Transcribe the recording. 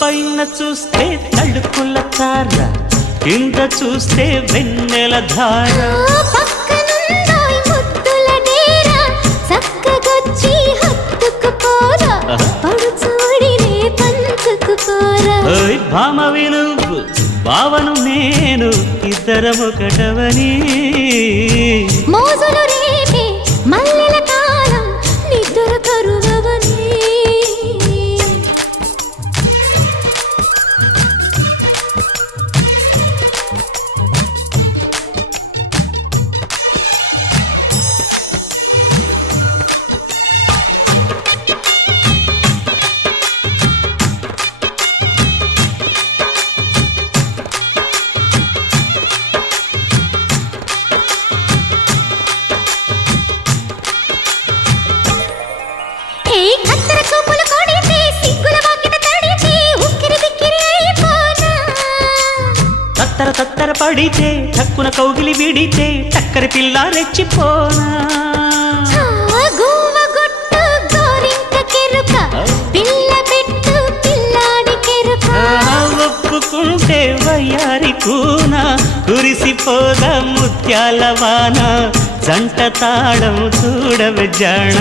పైన చూస్తే తడుకుల తార, కింద చూస్తే వెన్నెల ధార. పక్కనుందోయ్ ముద్దుల డేరా, చక్కగొచ్చి హత్తుకుపోరా, పడుచూడినే పంచుకుపోరా. భామ విలువు భావను నేను, ఇద్దరమొకటవని. మోజులు రేపే మల్లెల కాలం, నిద్ర కరువవని. తత్తర తత్తర పడితే టక్కున కౌగిలి విడితే టక్కరి పిల్ల రెచ్చిపోనా. ఒప్పుకుంటే వయ్యారి కూన, కురిసిపోదా ముత్యాల వాన, జంట తాళం చూడవే జాణ.